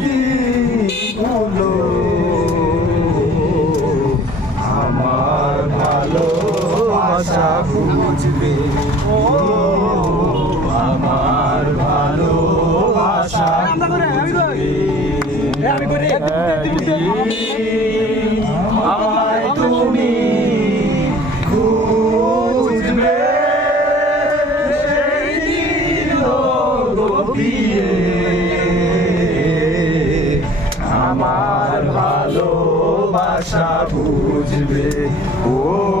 দিগুলো আমার ভালোবাসা বুঝবে। ও আমার ভালোবাসা বুঝবে। আমায় ভালোবাসা বুঝবে। ও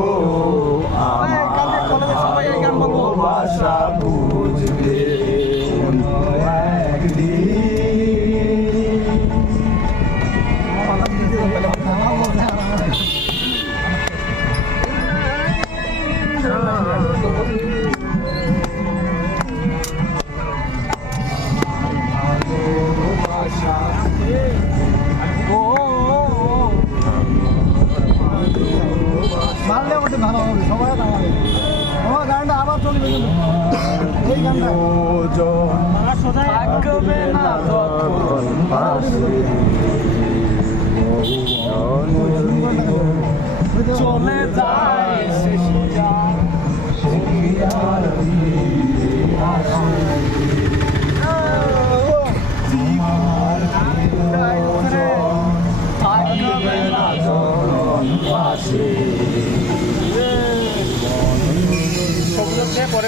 মারলে আমাদের ভালো হবে সবাই দাঁড়াবে আমার গানটা আবার চলবে এই গানটা। থাকবে না তখন পাশে। চলে যায়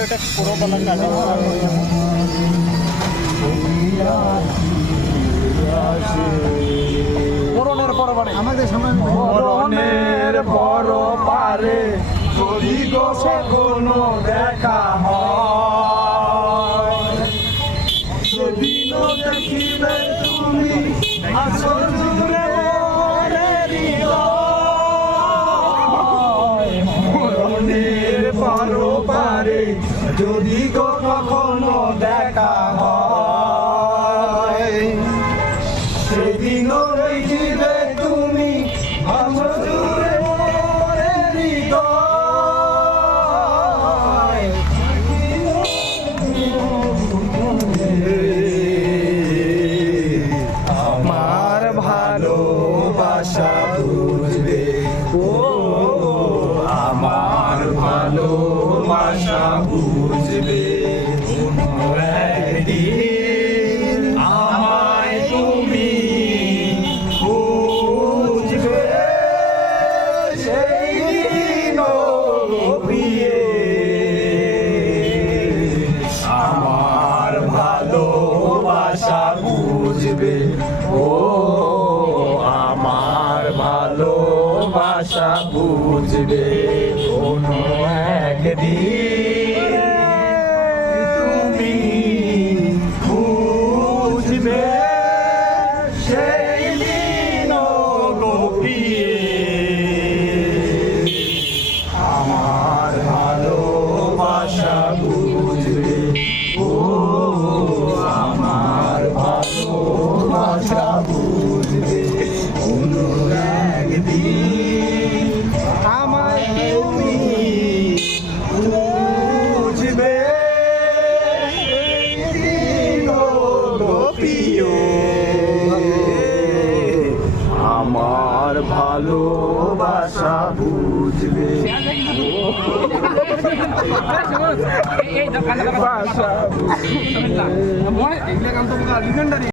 পরে ওটা পুরো কাটে পরবারে। আমাদের সময় মরণের বড় পারে যদি গো কোনো দেখা যদি কখনো দেখা হয় সেদিনও দেখিবে তুমি আমার। আমার ভালোবাসা বুঝবে ও আমার ভালোবাসা বুঝবে একদিন আমায় তুমি বুঝবে সেই দিন আমার ভালোবাসা বুঝবে ও আমার ভালোবাসা বুঝবে কোনো তুমি বুঝবে সেই দিন আমার ভালোবাসা বুঝবে। আমার ভালোবাসা। ভাষা